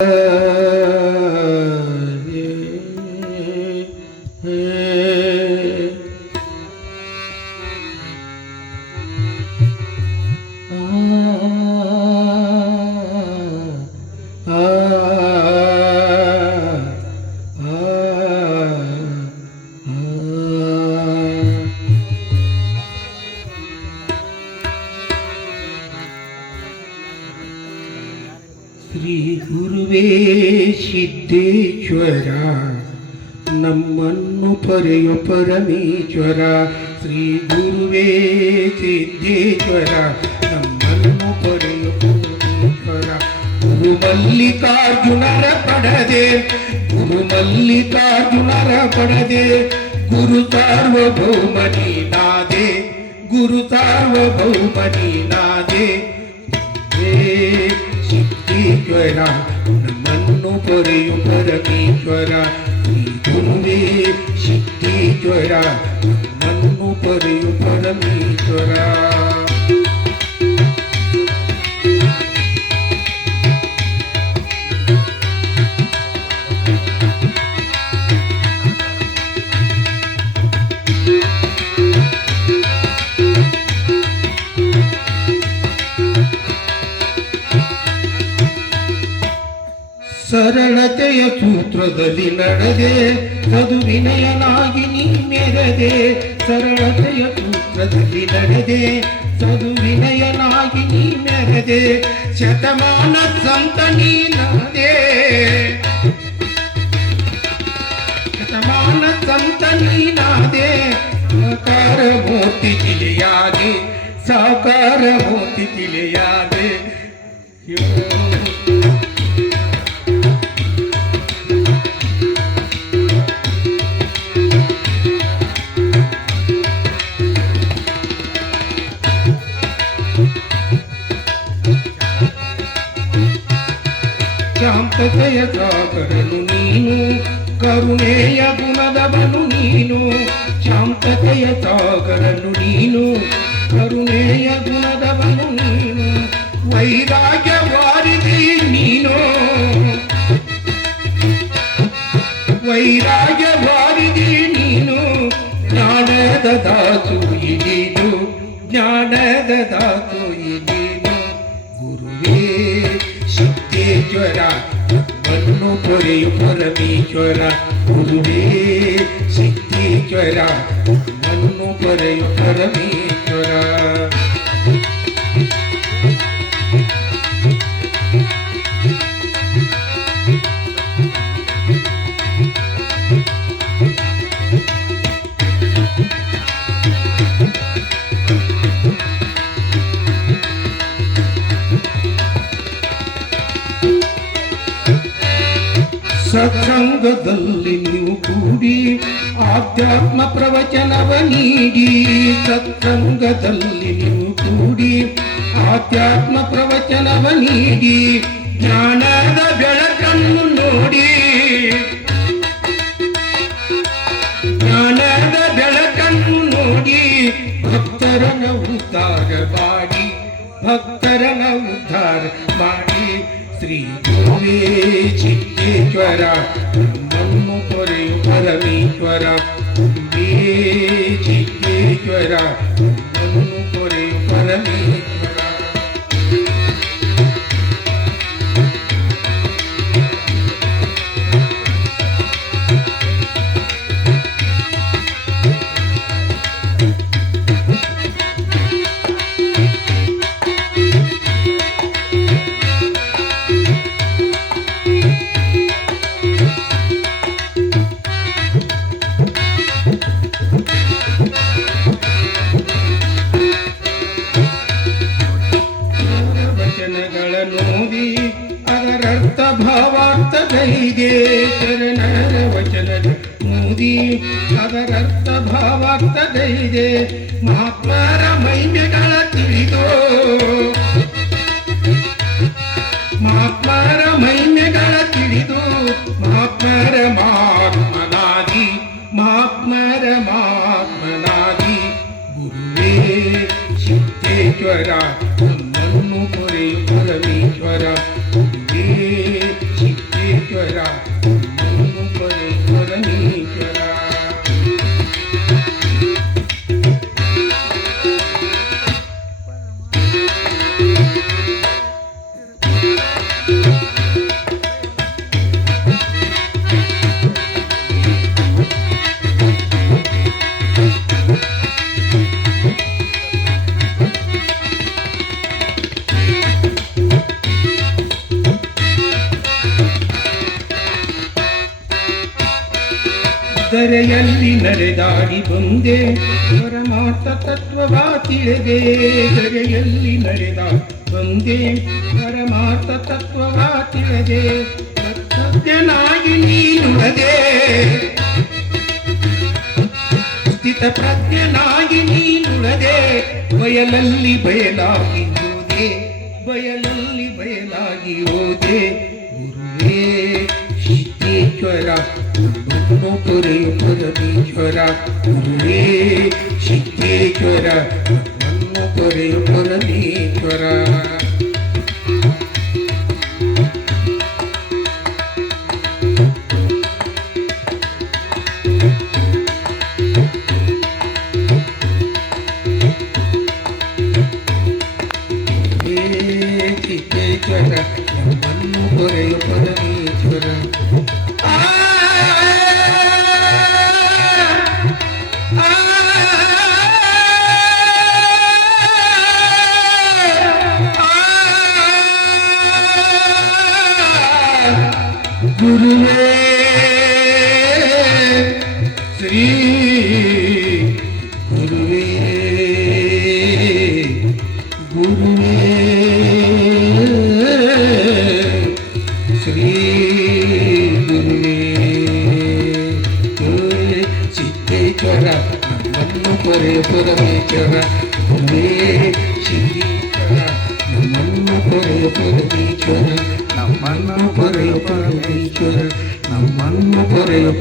ಶ್ರೀ ಗುರುವೇ ಸಿದ್ದೇಶ್ವರ ನಮ್ಮನ್ನು ಪೊರೆಯೋ ಪರಮೇಶ್ವರ. ಶ್ರೀ ಗುರುವೇ ಸಿದ್ದೇಶ್ವರ ನಮ್ಮನ್ನು ಪೊರೆಯೋ ಪರಮೇಶ್ವರ. ಗುರು ಮಲ್ಲಿಕಾರ್ಜುನರ ಪಡೆದೆ, ಗುರು ಮಲ್ಲಿಕಾರ್ಜುನರ ಪಡೆದೆ, ಗುರು ಸಾರ್ವಭೌಮನಿ ನಾದೆ, ಗುರು ಸಾರ್ವಭೌಮನಿ ನಾದೆ. ಸಿದ್ದೇಶ್ವರ ನಮ್ಮನ್ನು ಪೊರೆಯು ಪರಮೇಶ್ವರ. ಶ್ರೀ ಗುರುವೇ ಸಿದ್ದೇಶ್ವರ ನಮ್ಮನ್ನು ಪೊರೆಯು ಪರಮೇಶ್ವರ. ಸರಳತೆಯ ಸೂತ್ರದಲ್ಲಿ ನಡೆದೆ, ಸದುವಿನಯನಾಗಿ ನೀ ಮೆರೆದೆ. ಸರಳತೆಯ ಸೂತ್ರದಲ್ಲಿ ನಡೆದೆ, ಸದುವಿನಯನಾಗಿ ನೀ ಮೆರೆದೆ. ಶತಮಾನ ಸಂತ ನೀನಾದೆ, ಶತಮಾನ ಸಂತ ನೀನಾದೆ. ಸಾಕಾರ ಮೂರ್ತಿ ತಿಳಿಯಾದೆ, ಸಾಕಾರ ಮೂರ್ತಿ ತಿಳಿಯಾದೆ. ಶಾಂತತೆಯ ಸಾಗರನು ನೀನು, ಕರುಣೆಯ ಗುಣದವನು ನೀನು. ಶಾಂತತೆಯ ಸಾಗರನು ನೀನು, ಕರುಣೆಯ ಗುಣದವನು ನೀನು. ವೈರಾಗ್ಯ ವಾರಿಧಿ ನೀನು, ವೈರಾಗ್ಯ ವಾರಿಧಿ ನೀನು. ಜ್ಞಾನದ ದಾಸೋಹಿ ನೀನು, ಜ್ಞಾನದ ದಾಸೋಹಿ ನೀನು. ಗುರುವೇ ಸಿದ್ದೇಶ್ವರ ನಮ್ಮನ್ನು ಪೊರೆಯು ಪರಮೇಶ್ವರ. ಗುರುವೇ ಸಿದ್ದೇಶ್ವರ ನಮ್ಮನ್ನು ಪೊರೆಯು ಪರಮೇಶ್ವರ. ಸತ್ಸಂಗದಲ್ಲಿ ನೀವು ಕೂಡಿ ಆಧ್ಯಾತ್ಮ ಪ್ರವಚನವ ನೀಡಿ. ಸತ್ಸಂಗದಲ್ಲಿ ನೀವು ಕೂಡಿ ಆಧ್ಯಾತ್ಮ ಪ್ರವಚನವ ನೀಡಿ. ಜ್ಞಾನದ ಬೆಳಕನ್ನು ನೋಡಿ, ಜ್ಞಾನದ ಬೆಳಕನ್ನು ನೋಡಿ. ಭಕ್ತರನ ಉದ್ಧಾರ ಮಾಡಿ, ಭಕ್ತರನ ಉದ್ಧಾರ ಮಾಡಿ. ಶ್ರೀ ಗುರುವೇ ಸಿದ್ದೇಶ್ವರ ನಮ್ಮನ್ನು ಪೊರೆಯು ಪರಮೇಶ್ವರ. ಗುರುವೇ ಸಿದ್ದೇಶ್ವರ ನಮ್ಮನ್ನು ಪೊರೆಯು ಪರಮೇಶ್ವರ. ವಚನಗಳನ್ನೋದಿ ಅದರರ್ಥ ಭಾವಾರ್ಥ ಗೈದೆ. ಶರಣರ ವಚನ ಮೋದಿ ಅದರರ್ಥ ಭಾವಾರ್ಥ ಗೈದೆ. ಮಹಾತ್ಮರ ಮಹಿಮೆಗಳ ತಿಳಿದು, ಮಹಾತ್ಮರ ಮಹಿಮೆಗಳ ತಿಳಿದು. ಮಹಾತ್ಮರ ಮಹಾತ್ಮನಾದಿ, ಮಹಾತ್ಮರ ಮಹಾತ್ಮನಾದಿ. ಗುರುವೇ ಸಿದ್ದೇಶ್ವರ ನಮ್ಮನ್ನು ಪೊರೆಯು ಪರಮೇಶ್ವರ. ಗುರುವೇ ಧರೆಯಲ್ಲಿ ನಡೆದಾಡಿ ಬಂದೆ ಪರಮಾರ್ಥ ತತ್ವವ ತಿಳಿದೆ ಧರೆಯಲ್ಲಿ ನಡೆದಾಡಿ ಬಂದೆ ಪರಮಾರ್ಥ ತತ್ವವ ತಿಳಿದೆ ಸತ್ಯನಾಗಿ ನೀನುಳದೆ ಸ್ಥಿತ ಪ್ರಜ್ಞನಾಗಿ ನೀನುಳದೆ ಬಯಲಲ್ಲಿ ಬಯಲಾಗಿ ಹೋದೆ ಬಯಲಲ್ಲಿ ಬಯಲಾಗಿ ಹೋದೆ ಗುರುವೇ ಸಿದ್ದೇಶ್ವರ ನಮ್ಮನ್ನು ತೊರೆಯು ಪರಮೇಶ್ವರ ಗುರುವೇ ಸಿದ್ದೇಶ್ವರ ನಮ್ಮನ್ನು ತೊರೆಯು ಪರಮೇಶ್ವರ ಸಿದ್ದೇಶ್ವರ ನಮ್ಮನ್ನು ತೊರೆಯು ಪರಮೇಶ್ವರ ಗುರುವೇ ಶ್ರೀ ಗುರುವೇ ಗುರುವೇ ಶ್ರೀ ಗುರುವೇ ಸಿದ್ದೇಶ್ವರ ನಮ್ಮನ್ನು ತೊರೆಯು ಪರಮೇಶ್ವರ ಗುರುವೇ ಸಿದ್ದೇಶ್ವರ ನಮ್ಮನ್ನು ತೊರೆಯು ಪರಮೇಶ್ವರ ನಮ್ಮನ್ನು ತೊರೆಯು ಪರಮೇಶ್ವರ ನಮ್ಮನ್ನು ತೊರೆಯು